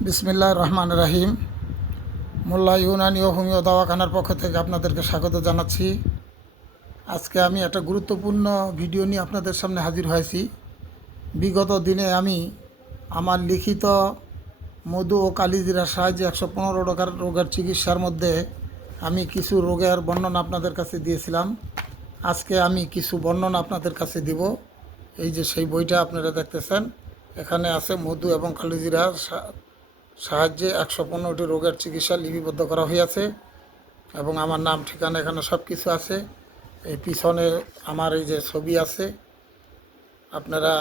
বিসমিল্লাহ রহমান রাহিম। মোল্লা ইউনানি ও হোমিও দাওয়াখানার পক্ষ থেকে আপনাদেরকে স্বাগত জানাচ্ছি। আজকে আমি একটা গুরুত্বপূর্ণ ভিডিও নিয়ে আপনাদের সামনে হাজির হয়েছি। বিগত দিনে আমি আমার লিখিত মধু ও কালিজিরার সাহায্যে একশো পনেরো টাকার রোগের চিকিৎসার মধ্যে আমি কিছু রোগের বর্ণনা আপনাদের কাছে দিয়েছিলাম। আজকে আমি কিছু বর্ণনা আপনাদের কাছে দিব। এই যে সেই বইটা আপনারা দেখতেছেন, এখানে আছে মধু এবং কালিজিরার সা- সাহায্যে একশো পনেরোটি রোগের চিকিৎসা লিপিবদ্ধ করা হয়েছে এবং আমার নাম, ঠিকানা এখানে সব কিছু আছে। এই পিছনে আমার এই যে ছবি আছে, আপনারা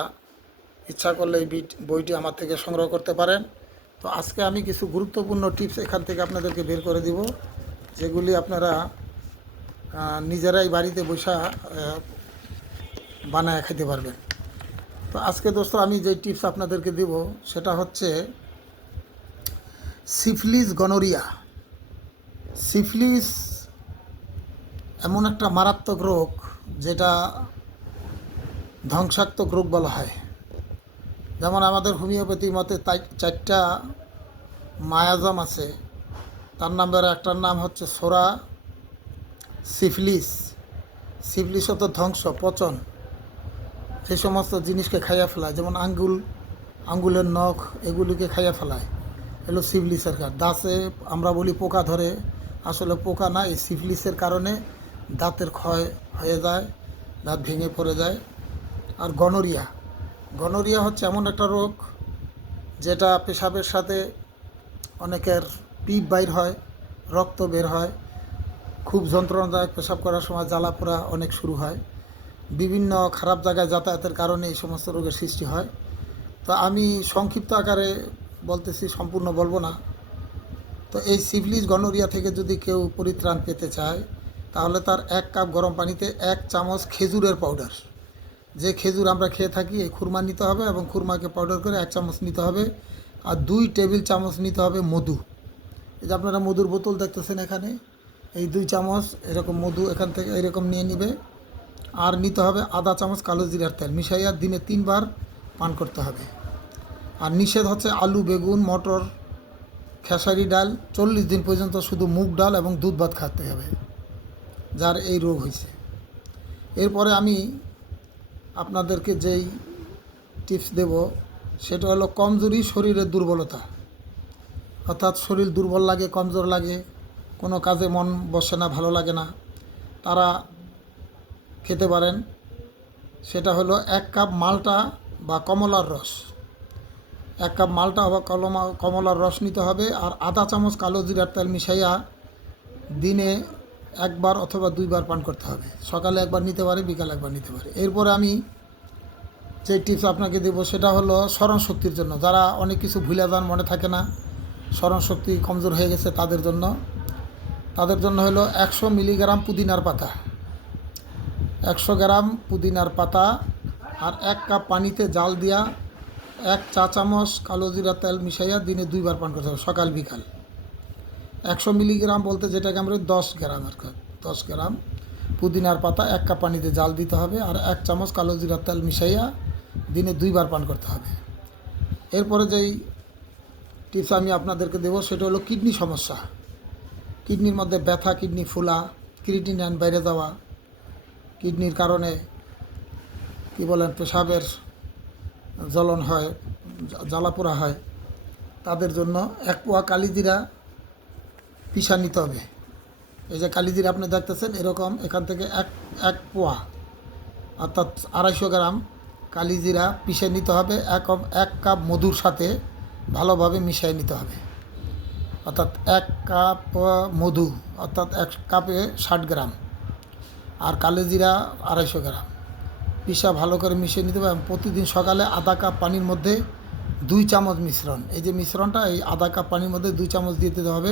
ইচ্ছা করলে এই বইটি আমার থেকে সংগ্রহ করতে পারেন। তো আজকে আমি কিছু গুরুত্বপূর্ণ টিপস এখান থেকে আপনাদেরকে বের করে দিব, যেগুলি আপনারা নিজেরাই বাড়িতে বসা বানায় খেতে পারবেন। তো আজকে দোস্ত আমি যে টিপস আপনাদেরকে দেব, সেটা হচ্ছে সিফলিস গনোরিয়া। সিফলিস এমন একটা মারাত্মক রোগ যেটা ধ্বংসাত্মক রোগ বলা হয়। যেমন আমাদের হোমিওপ্যাথি মতে তাই চারটা মায়াজম আছে। তার নাম্বার একটার নাম হচ্ছে সোরা সিফলিস। সিফলিস হতো ধ্বংস, পচন। এই সমস্ত জিনিসকে খাইয়া ফেলায়, যেমন আঙ্গুল, আঙ্গুলের নখ, এগুলিকে খাইয়া ফেলায়। এগুলো সিফলিসের কার দাঁতে আমরা বলি পোকা ধরে। আসলে পোকা না এই সিফলিসের কারণে দাঁতের ক্ষয় হয়ে যায়, দাঁত ভেঙে পড়ে যায়। আর গনোরিয়া। গনোরিয়া হচ্ছে এমন একটা রোগ যেটা পেশাবের সাথে অনেকের পিপ বাইর হয়, রক্ত বের হয়। খুব যন্ত্রণাদায়ক পেশাব করার সময় জ্বালা পোড়া অনেক শুরু হয়। বিভিন্ন খারাপ জায়গায় যাতায়াতের কারণে এই সমস্ত রোগের সৃষ্টি হয়। তো আমি সংক্ষিপ্ত আকারে বলতেছি, সম্পূর্ণ বলব না। তো এই সিভলিস গনোরিয়া থেকে যদি কেউ পরিত্রাণ পেতে চায়, তাহলে তার এক কাপ গরম পানিতে এক চামচ খেজুরের পাউডার যে খেজুর আমরা খেয়ে থাকি, এই খুরমা নিতে হবে এবং খুরমাকে পাউডার করে এক চামচ নিতে হবে আর দুই টেবিল চামচ নিতে হবে মধু। এই যে আপনারা মধুর বোতল দেখতেছেন এখানে, এই দুই চামচ এরকম মধু এখান থেকে এরকম নিয়ে নিবে। আর নিতে হবে আধা চামচ কালো জিরার তেল, মিশাইয়া দিনে তিনবার পান করতে হবে। আর নিষেধ হচ্ছে আলু, বেগুন, মটর, খেসারি ডাল। চল্লিশ দিন পর্যন্ত শুধু মুগ ডাল এবং দুধ ভাত খাতে হবে, যার এই রোগ হয়েছে। এরপরে আমি আপনাদেরকে যেই টিপস দেব, সেটা হলো কমজোরি শরীরের দুর্বলতা। অর্থাৎ শরীর দুর্বল লাগে, কমজোর লাগে, কোনো কাজে মন বসে না, ভালো লাগে না, তারা খেতে পারেন। সেটা হলো এক কাপ মালটা বা কমলার রস। এক কাপ মালটা বা কলমা কমলার রস নিতে হবে আর আধা চামচ কালো জিরার তেল মিশাইয়া দিনে একবার অথবা দুইবার পান করতে হবে। সকালে একবার নিতে পারে, বিকালে একবার নিতে পারে। এরপরে আমি যে টিপস আপনাকে দেবো সেটা হলো স্মরণ শক্তির জন্য। যারা অনেক কিছু ভুলে যান, মনে থাকে না, স্মরণ শক্তি কমজোর হয়ে গেছে তাদের জন্য। তাদের জন্য হলো একশো মিলিগ্রাম পুদিনার পাতা। একশো গ্রাম পুদিনার পাতা আর এক কাপ পানিতে জাল দিয়া এক চা চামচ কালো জিরা তেল মিশাইয়া দিনে দুইবার পান করতে হবে, সকাল, বিকাল। একশো মিলিগ্রাম বলতে যেটাকে আমরা দশ গ্রাম আর দশ গ্রাম। পুদিনার পাতা এক কাপ পানিতে জাল দিতে হবে আর এক চামচ কালো জিরা তেল মিশাইয়া দিনে দুইবার পান করতে হবে। এরপরে যেই টিপস আমি আপনাদেরকে দেবো, সেটা হলো কিডনি সমস্যা। কিডনির মধ্যে ব্যথা, কিডনি ফোলা, ক্রিটিনাইন বাইরে যাওয়া, কিডনির কারণে কী বলেন, পেশাবের জ্বলন হয় জা- জ্বালাপোড়া হয়, তাদের জন্য এক পোয়া কালিজিরা পিসা নিতে হবে। এই যে কালিজিরা আপনি দেখতেছেন, এরকম এখান থেকে এক এক পোয়া, অর্থাৎ আড়াইশো গ্রাম কালিজিরা পিষে নিতে হবে, এক এক কাপ মধুর সাথে ভালোভাবে মিশিয়ে নিতে হবে। অর্থাৎ এক কাপ মধু, অর্থাৎ এক কাপে ষাট গ্রাম, আর কালিজিরা আড়াইশো গ্রাম। পিসা ভালো করে মিশিয়ে নিতে হবে এবং প্রতিদিন সকালে আধা কাপ পানির মধ্যে দুই চামচ মিশ্রণ। এই যে মিশ্রণটা, এই আধা কাপ পানির মধ্যে দুই চামচ দিয়ে দিতে হবে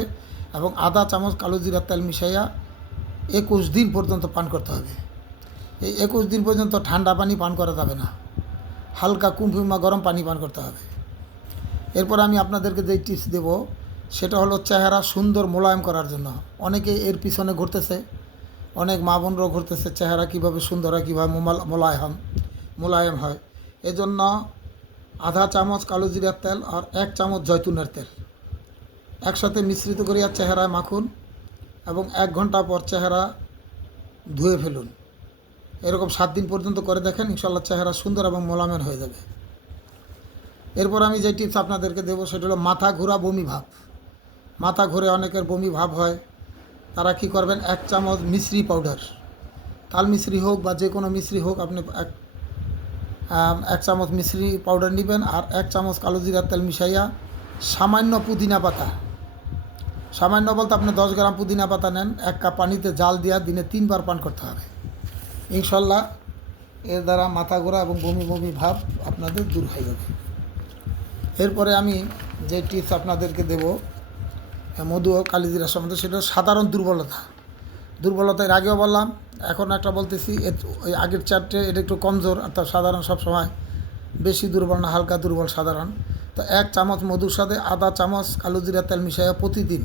এবং আধা চামচ কালো জিরার তেল মিশাইয়া একুশ দিন পর্যন্ত পান করতে হবে। এই একুশ দিন পর্যন্ত ঠান্ডা পানি পান করা যাবে না। হালকা কুমফুমা গরম পানি পান করতে হবে। এরপর আমি আপনাদেরকে যে টিপস দেব, সেটা হলো চেহারা সুন্দর মোলায়েম করার জন্য। অনেকে এর পিছনে ঘুরতেছে। অনেক মা বোনরাও ঘুরতেছে, চেহারা কীভাবে সুন্দর হয়, কীভাবে মোলায়ম, মোলায়েম হয়। এজন্য আধা চামচ কালো জিরার তেল আর এক চামচ জয়তুনের তেল। একসাথে মিশ্রিত করিয়া চেহারায় মাখুন এবং এক ঘণ্টা পর চেহারা ধুয়ে ফেলুন। এরকম সাত দিন পর্যন্ত করে দেখেন ইনশাল্লাহ চেহারা সুন্দর এবং মোলামের হয়ে যাবে। এরপর আমি যে টিপস আপনাদেরকে দেবো, সেটা হলো মাথা ঘোরা বমি ভাব। মাথা ঘুরে অনেকের বমি ভাব হয়। তারা কি করবেন? এক চামচ মিশ্রি পাউডার তাল মিশ্রি হোক বা যে কোনো মিশ্রি হোক, আপনি এক এক চামচ মিশ্রি পাউডার নেবেন আর এক চামচ কালো জিরার তেল মিশাইয়া সামান্য পুদিনা পাতা। সামান্য বলতে আপনি দশ গ্রাম পুদিনা পাতা নেন, এক কাপ পানিতে জাল দিয়া দিনে তিনবার পান করতে হবে। ইনশাল্লাহ এর দ্বারা মাথা ঘোরা এবং বমি বমি ভাব আপনাদের দূর হয়ে যাবে। এরপরে আমি যে টিপস আপনাদেরকে দেব মধু ও কালিজিরা সম্বন্ধে, সেটা সাধারণ দুর্বলতা। দুর্বলতা এর আগেও বললাম, এখন একটা বলতেছি ওই আগের চারটে এটা একটু কমজোর অর্থাৎ সাধারণ সব সময় বেশি দুর্বল না, হালকা দুর্বল সাধারণ। তো এক চামচ মধুর সাথে আধা চামচ কালো জিরা তেল মিশিয়ে প্রতিদিন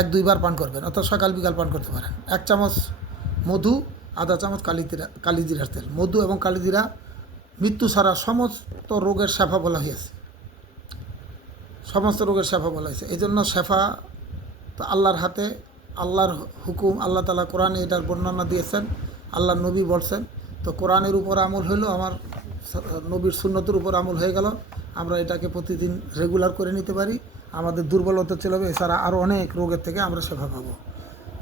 এক দুইবার পান করবেন, অর্থাৎ সকাল বিকাল পান করতে পারেন। এক চামচ মধু, আধা চামচ কালিজিরা কালিজিরার তেল। মধু এবং কালিজিরা মৃত্যু ছাড়া সমস্ত রোগের শেফা বলা হয়েছে সমস্ত রোগের শেফা বলা হয়েছে। এই জন্য শেফা তো আল্লাহর হাতে, আল্লাহর হুকুম, আল্লাহ তালা কোরআনে এটার বর্ণনা দিয়েছেন, আল্লাহর নবী বলছেন। তো কোরআনের উপর আমল হইল আমার নবীর সুন্নতের উপর আমল হয়ে গেল। আমরা এটাকে প্রতিদিন রেগুলার করে নিতে পারি। আমাদের দুর্বলতা চলে যাবে এছাড়া আরও অনেক রোগের থেকে আমরা সেবা পাবো।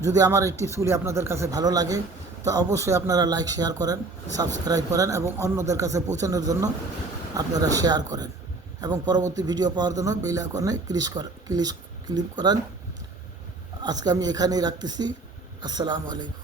যদি আমার এই টিপসগুলি আপনাদের কাছে ভালো লাগে, তো অবশ্যই আপনারা লাইক শেয়ার করেন সাবস্ক্রাইব করেন এবং অন্যদের কাছে পৌঁছানোর জন্য আপনারা শেয়ার করেন। এবং পরবর্তী ভিডিও পাওয়ার জন্য বেল আইকনে ক্লিক করেন ক্লিক ক্লিক করেন। আজকে আমি এখানেই রাখতেছি। আসসালামু আলাইকুম।